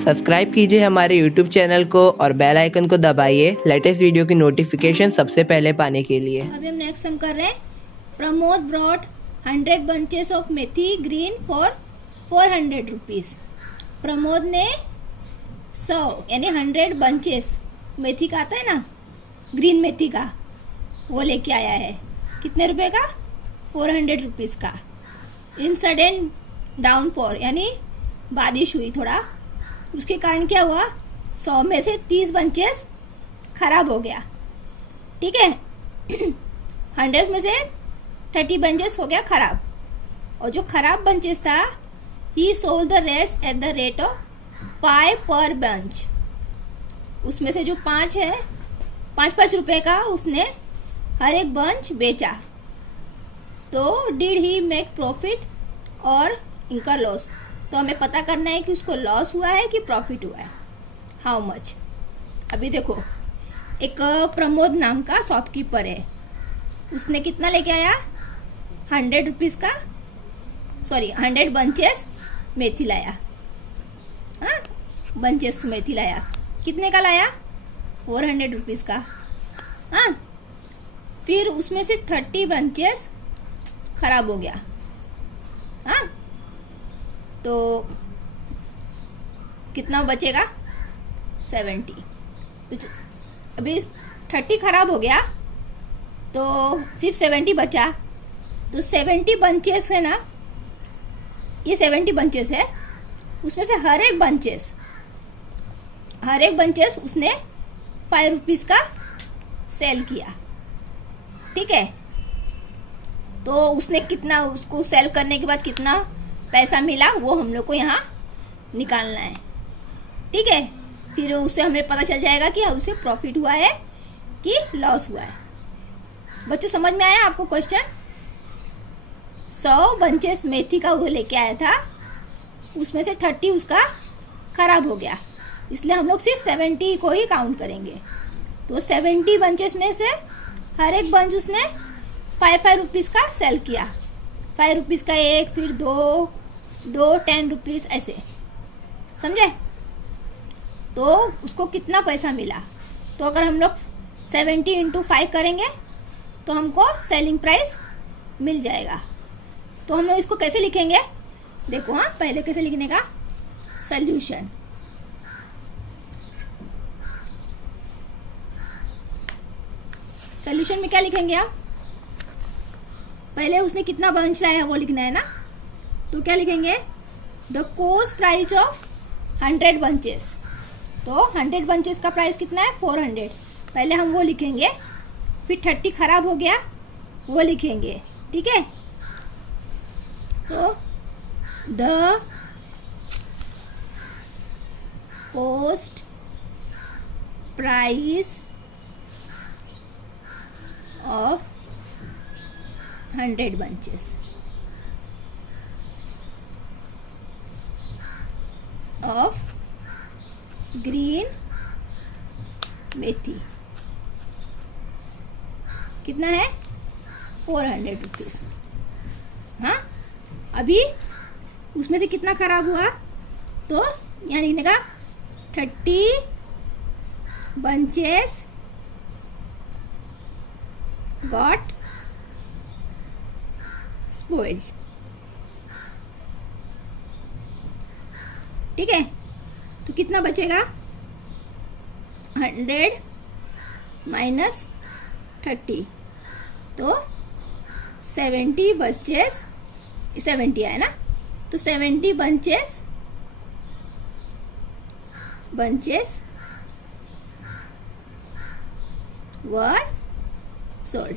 Subscribe कीजिए हमारे YouTube channel को और बेल आइकन को दबाइए लेटेस्ट वीडियो की नोटिफिकेशन सबसे पहले पाने के लिए। अभी हम नेक्स्ट सम कर रहे हैं। Pramod brought 100 bunches of methi green for 400 rupees. Pramod ने 100 यानी 100 बंचेस मेथी का आता है ना, ग्रीन मेथी का, वो लेके आया है। कितने रुपए का? 400 रुपीज़ का। इन सडन डाउनपोर यानी बारिश हुई थोड़ा, उसके कारण क्या हुआ, 100 में से 30 बंचेस खराब हो गया। ठीक है 100 में से 30 बंचेस हो गया खराब, और जो खराब बंचेस था ही sold the rest at the rate of 5 पर बंच। उसमें से जो 5 है, 5 रुपए का उसने हर एक बंच बेचा। तो डिड ही मेक प्रॉफिट और इनका लॉस? तो हमें पता करना है कि उसको लॉस हुआ है कि प्रॉफिट हुआ है, हाउ मच। अभी देखो, एक प्रमोद नाम का शॉपकीपर है, उसने कितना लेके आया, 100 रुपीज़ का, सॉरी 100 बंचेस मेथी लाया। हाँ, बंचेस मेथी लाया। कितने का लाया? 400 रुपीज़ का। हाँ, फिर उसमें से 30 बंचेस खराब हो गया। हाँ, तो कितना बचेगा? 70। तो अभी 30 खराब हो गया तो सिर्फ 70 बचा। तो 70 बंचेस है ना, ये 70 बंचेस है, उसमें से हर एक बंचेस उसने 5 रुपीज़ का सेल किया। ठीक है, तो उसने कितना, उसको सेल करने के बाद कितना पैसा मिला वो हम लोग को यहाँ निकालना है। ठीक है, फिर उससे हमें पता चल जाएगा कि उसे प्रॉफिट हुआ है कि लॉस हुआ है। बच्चों समझ में आया आपको क्वेश्चन? 100 बंचेस मेथी का वो लेके आया था, उसमें से 30 उसका खराब हो गया, इसलिए हम लोग सिर्फ 70 को ही काउंट करेंगे। तो 70 बंचेस में से हर एक बंच उसने 5 रुपीज़ का सेल किया। 5 रुपीज़ का एक, फिर दो 10 रुपीज़, ऐसे, समझे? तो उसको कितना पैसा मिला? तो अगर हम लोग 70 इंटू 5 करेंगे तो हमको सेलिंग प्राइस मिल जाएगा। तो हम लोग इसको कैसे लिखेंगे? देखो, हाँ, पहले कैसे लिखने का, सॉल्यूशन। सॉल्यूशन में क्या लिखेंगे आप? पहले उसने कितना बंच लाया वो लिखना है ना, तो क्या लिखेंगे? The cost price of 100 bunches. तो 100 बंचेस का प्राइस कितना है? 400। पहले हम वो लिखेंगे, फिर 30 खराब हो गया वो लिखेंगे। ठीक है, तो the cost price of 100 bunches of green methi कितना है? 400 रुपीज़। हाँ, अभी उसमें से कितना खराब हुआ? तो यहाँ लिखने का 30 बंचेस गॉट स्पॉइल्ड। ठीक है, तो कितना बचेगा? 100 माइनस 30, तो 70 बंचेस, 70 आया ना, तो 70 बंचेस वर सोल्ड।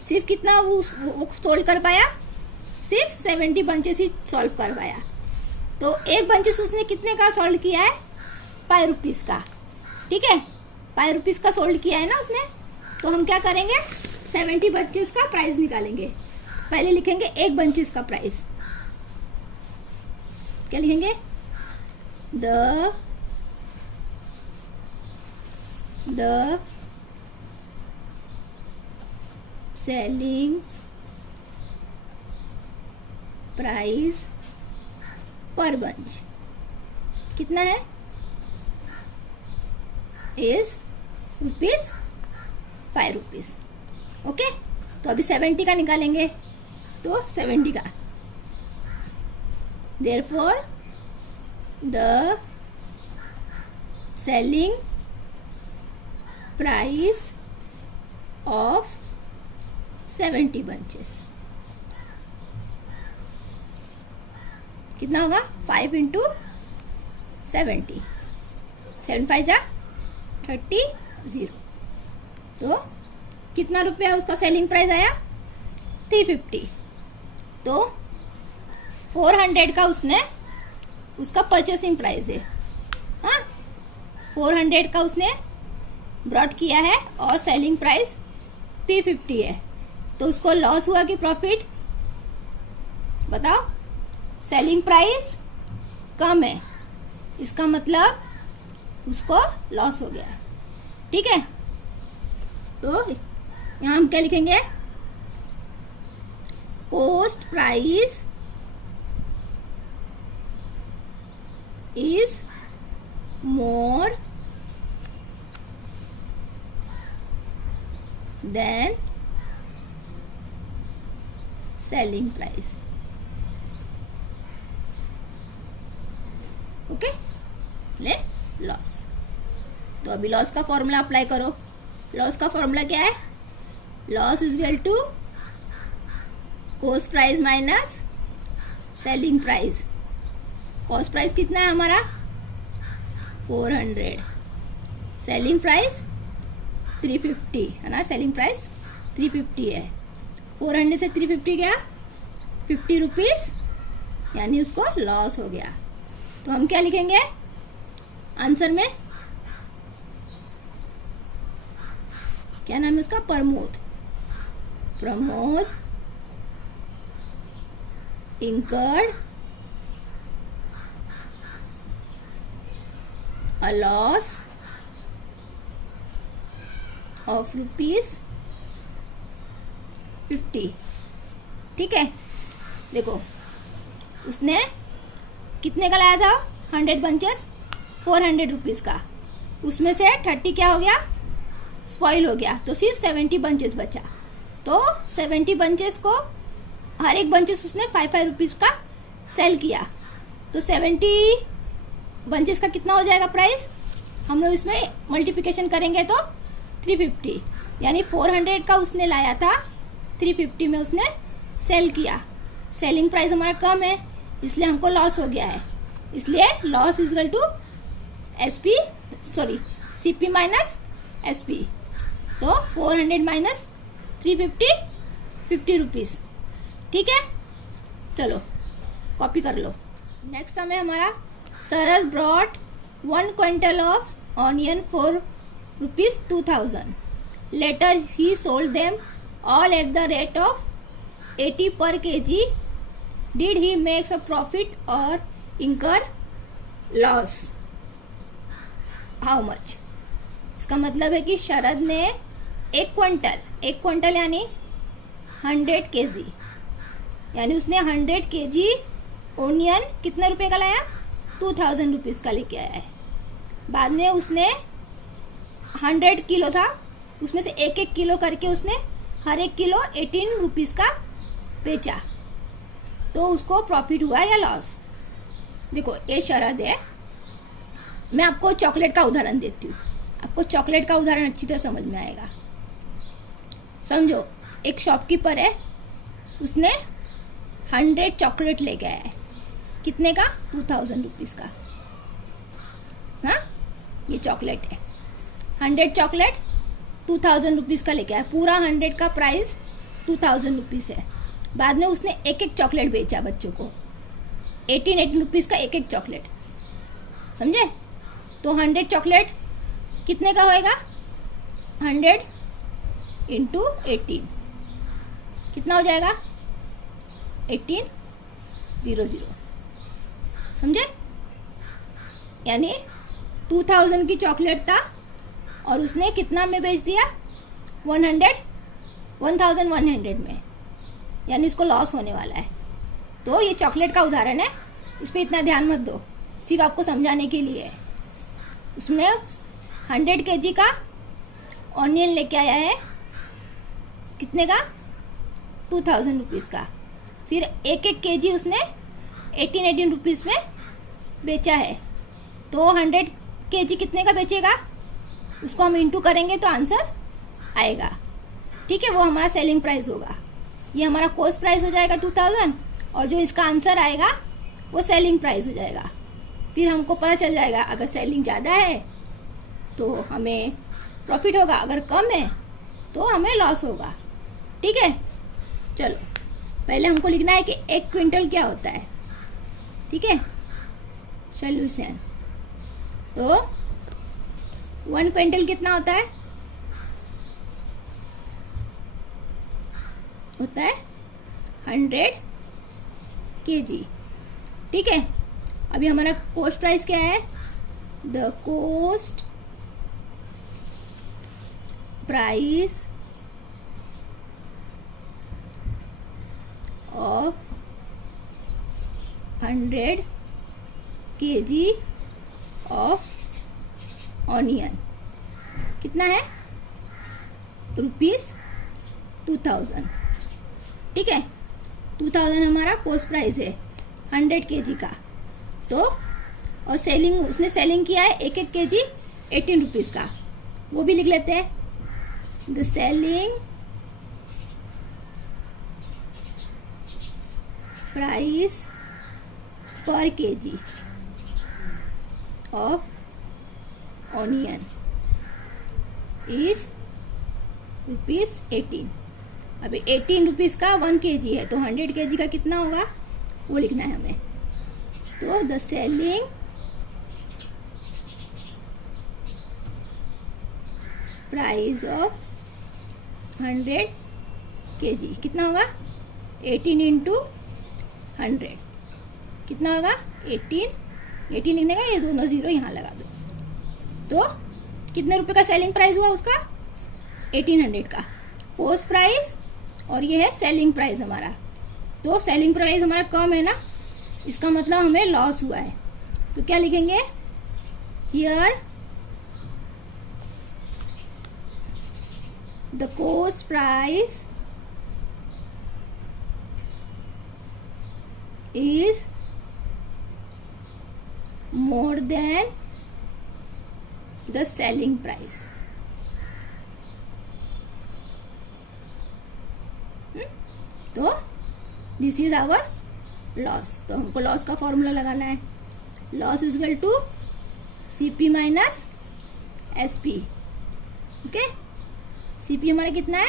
सिर्फ कितना वो सोल्ड कर पाया? सिर्फ 70 बंचेस ही सॉल्व कर पाया। तो एक बंचेस उसने कितने का सोल्ड किया है? 5 रुपीज़ का। ठीक है, 5 रुपीज़ का सोल्ड किया है ना उसने। तो हम क्या करेंगे? 70 बंचेस का प्राइस निकालेंगे। पहले लिखेंगे एक बंचेस का प्राइस। क्या लिखेंगे? द सेलिंग प्राइस पर बंच कितना है, इज रुपीज 5 रुपीज। ओके, तो अभी 70 का निकालेंगे, तो 70 का, therefore the selling price of 70 bunches कितना होगा, 5 इंटू 70, 7 5 जा 30, 0। तो कितना रुपया उसका सेलिंग प्राइस आया, 350। तो 400 का उसका परचेसिंग प्राइस है। हाँ, 400 का उसने ब्रॉट किया है और सेलिंग प्राइस 350 है। तो उसको लॉस हुआ कि प्रॉफिट, बताओ। सेलिंग प्राइस कम है, इसका मतलब उसको लॉस हो गया। ठीक है, तो यहाँ हम क्या लिखेंगे, cost price is more than selling price. Okay, ले लॉस। तो अभी लॉस का फॉर्मूला अप्लाई करो। लॉस का फॉर्मूला क्या है, loss is equal to cost price minus selling price. Cost price कितना है हमारा, 400, सेलिंग प्राइस 350 है ना, सेलिंग प्राइस 350 है। 400 से 350 गया 50 रुपीज, यानी उसको लॉस हो गया। तो हम क्या लिखेंगे आंसर में, क्या नाम है उसका, Pramod incurred a loss of ₹50। ठीक है, देखो उसने कितने का लाया था, 100 बंचेस, 400 रुपीज़ का। उसमें से 30 क्या हो गया, स्पॉइल हो गया, तो सिर्फ 70 बंचेस बचा। तो 70 बंचेस को हर एक बंचेस उसने 5 रुपीज़ का सेल किया। तो 70 बंचेस का कितना हो जाएगा प्राइस, हम लोग इसमें मल्टीप्लिकेशन करेंगे तो 350, यानी 400 का उसने लाया था, 350 में उसने सेल किया। सेलिंग प्राइस हमारा कम है, इसलिए हमको लॉस हो गया है। इसलिए loss is equal to CP minus SP। तो 400 माइनस 350, 50 रुपीज़। ठीक है, चलो कॉपी कर लो। नेक्स्ट समय हमारा, Saras brought 1 quintal of onion for ₹2000। Later he sold them all at the rate of 80 per kg। Did he makes a profit और incur loss, how much. इसका मतलब है कि शरद ने 1 क्विंटल यानी 100 kg, यानी उसने 100 kg ओनियन कितने रुपए का लाया, 2000 रुपीज़ का लेके आया है। बाद में उसने 100 किलो था, उसमें से 1 किलो करके उसने हर एक किलो 18 रुपीज़ का बेचा। तो उसको प्रॉफिट हुआ या लॉस। देखो ये शरद है, मैं आपको चॉकलेट का उदाहरण देती हूँ, आपको चॉकलेट का उदाहरण अच्छी तरह समझ में आएगा। समझो, एक शॉपकीपर है, उसने 100 चॉकलेट ले गया है, कितने का, 2000 रुपीज़ का। हाँ, ये चॉकलेट है, 100 चॉकलेट 2000 रुपीज़ का लेके आया। पूरा 100 का प्राइस 2000 रुपीज़ है। बाद में उसने 1 चॉकलेट बेचा बच्चों को, 18 रुपीज़ का 1 चॉकलेट, समझे। तो 100 चॉकलेट कितने का होएगा, 100 इंटू 18 कितना हो जाएगा, 1800, समझे। यानी 2000 की चॉकलेट था और उसने कितना में बेच दिया, 1100 में, यानी इसको लॉस होने वाला है। तो ये चॉकलेट का उदाहरण है, इस पर इतना ध्यान मत दो, सिर्फ आपको समझाने के लिए है। उसमें 100 kg का ऑनियन लेके आया है, कितने का? 2000 रुपीज़ का। फिर एक kg उसने 18 रुपीज़ में बेचा है, तो 100 kg कितने का बेचेगा, उसको हम इंटू करेंगे तो आंसर आएगा। ठीक है, वो हमारा सेलिंग प्राइस होगा। ये हमारा कॉस्ट प्राइस हो जाएगा 2000, और जो इसका आंसर आएगा वो सेलिंग प्राइस हो जाएगा। फिर हमको पता चल जाएगा अगर सेलिंग ज़्यादा है तो हमें प्रॉफिट होगा, अगर कम है तो हमें लॉस होगा। ठीक है, चलो पहले हमको लिखना है कि 1 क्विंटल क्या होता है। ठीक है, सॉल्यूशन। तो 1 क्विंटल कितना होता है? होता है 100 kg। ठीक है, अभी हमारा कॉस्ट प्राइस क्या है? The cost price of 100 kg of onion कितना है? ₹2000। ठीक है, 2000 हमारा कॉस्ट प्राइस है 100 kg का। तो और सेलिंग, उसने सेलिंग किया है 1 kg 18 रुपीज़ का, वो भी लिख लेते हैं। द सेलिंग प्राइस पर kg ऑफ ऑनियन इज ₹18। अभी 18 रुपीज़ का 1 kg है, तो 100 kg का कितना होगा वो लिखना है हमें। तो the selling price of 100 kg कितना होगा? 18 इंटू 100 कितना होगा? 18 लिखने का, ये दोनों जीरो यहाँ लगा दो। तो कितने रुपए का सेलिंग प्राइस हुआ उसका? 1800 का कॉस्ट प्राइस, और ये है सेलिंग प्राइस हमारा। तो सेलिंग प्राइस हमारा कम है ना, इसका मतलब हमें लॉस हुआ है। तो क्या लिखेंगे? Here the cost price is more than the selling price। तो दिस इज आवर लॉस। तो हमको लॉस का फॉर्मूला लगाना है, loss is equal to CP minus SP। Okay, CP हमारा कितना है?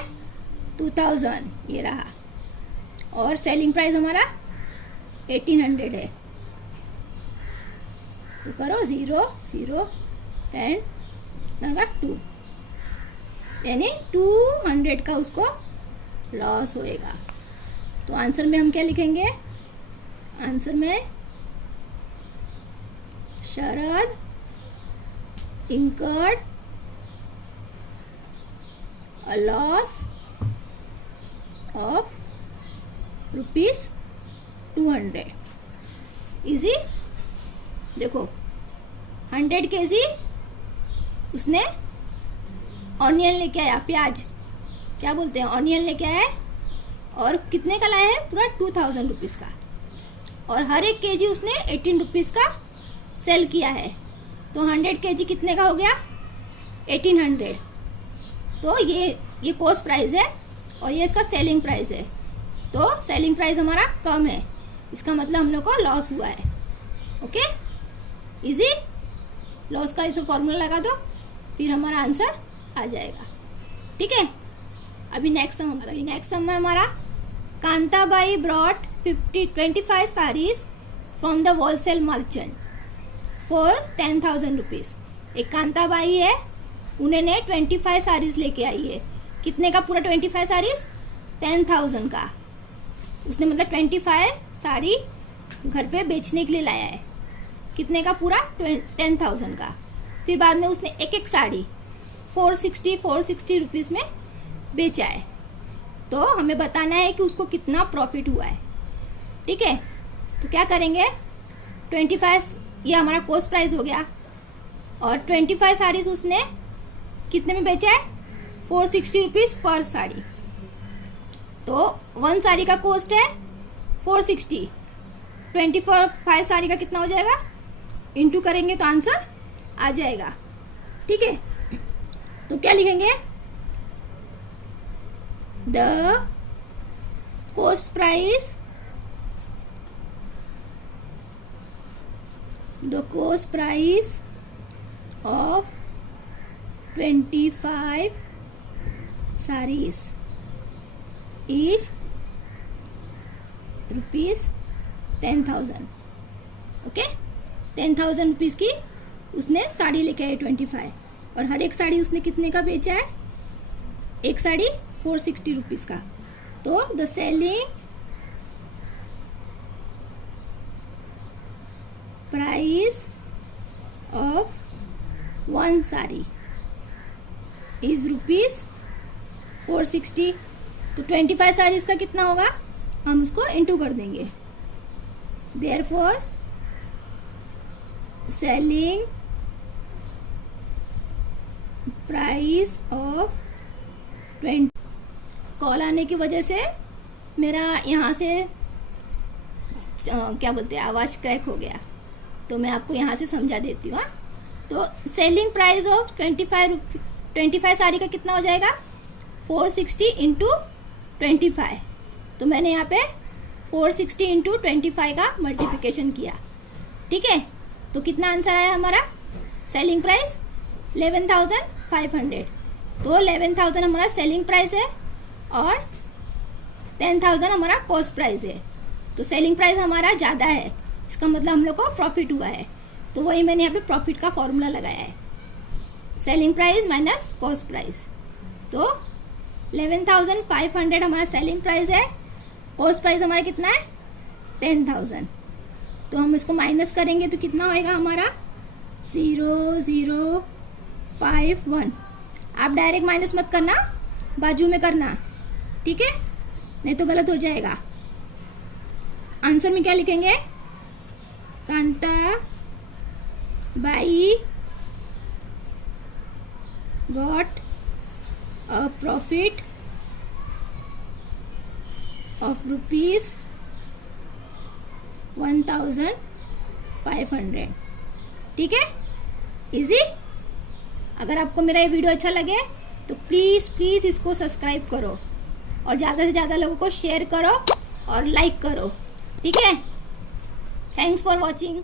2000, ये रहा, और सेलिंग प्राइस हमारा 1800 है। तो करो 0 0 10 लगा 2, यानी 200 का उसको लॉस होएगा। तो आंसर में हम क्या लिखेंगे? आंसर में शरद incurred a loss of ₹200। Easy. देखो 100 kg उसने ऑनियन लेके आया, प्याज क्या बोलते हैं, ऑनियन लेके आया है, और कितने का लाया है? पूरा 2000 रुपीज़ का, और हर एक केजी उसने 18 रुपीज़ का सेल किया है। तो 100 kg कितने का हो गया? 1800। तो ये कॉस्ट प्राइस है और ये इसका सेलिंग प्राइस है। तो सेलिंग प्राइस हमारा कम है, इसका मतलब हम लोग को लॉस हुआ है। Okay, easy. लॉस का इसे फॉर्मूला लगा दो, फिर हमारा आंसर आ जाएगा। ठीक है, अभी नेक्स्ट सम में हमारा Kantabai brought 25 saris from the wholesale merchant for 10,000 rupees. एक कांताबाई है, उन्होंने 25 साड़ीज लेके आई है। कितने का पूरा 25 साड़ीज? 10,000 का। उसने मतलब 25 साड़ी घर पे बेचने के लिए लाया है। कितने का पूरा? 10,000 का। फिर बाद में उसने एक एक साड़ी 460 रुपीज़ में बेचा है। तो हमें बताना है कि उसको कितना प्रॉफिट हुआ है। ठीक है, तो क्या करेंगे? 25 ये हमारा कॉस्ट प्राइस हो गया। और 25 साड़ीज उसने कितने में बेचा है? 460 रुपीज पर साड़ी। तो 1 साड़ी का कॉस्ट है 460, 25 साड़ी का कितना हो जाएगा? इंटू करेंगे तो आंसर आ जाएगा। ठीक है, तो क्या लिखेंगे? The cost price of 25 sarees is rupees 10,000। Okay, 10,000 rupees की उसने साड़ी लेके आई 25, और हर एक साड़ी उसने कितने का बेचा है? एक साड़ी 460 रुपीज का। तो the selling price of 1 sari is rupees 460। तो 25 साड़ीज का कितना होगा? हम उसको इंटू कर देंगे। Therefore selling price of 20। Call आने की वजह से मेरा यहाँ से क्या बोलते हैं, आवाज़ क्रैक हो गया, तो मैं आपको यहाँ से समझा देती हूँ। तो सेलिंग प्राइस ऑफ 25 साड़ी का कितना हो जाएगा? 460 इंटू 25। तो मैंने यहाँ पे 460 इंटू 25 का मल्टीप्लिकेशन किया। ठीक है, तो कितना आंसर आया हमारा? Selling price 11,500। तो 11,000 हमारा सेलिंग प्राइस है और 10,000 हमारा कॉस्ट प्राइस है। तो सेलिंग प्राइस हमारा ज़्यादा है, इसका मतलब हम लोग को प्रॉफिट हुआ है। तो वही मैंने यहाँ पे प्रॉफिट का फॉर्मूला लगाया है, selling price minus cost price. तो 11,500 हमारा सेलिंग प्राइस है, कॉस्ट प्राइस हमारा कितना है? 10,000। तो हम इसको माइनस करेंगे तो कितना होएगा हमारा? 0,051। आप डायरेक्ट माइनस मत करना, बाजू में करना, ठीक है, नहीं तो गलत हो जाएगा। आंसर में क्या लिखेंगे? Kanta by got a profit of rupees 1,500। ठीक है, इजी। अगर आपको मेरा ये वीडियो अच्छा लगे तो प्लीज़ इसको सब्सक्राइब करो और ज़्यादा से ज़्यादा लोगों को शेयर करो और लाइक करो। ठीक है, थैंक्स फॉर वॉचिंग।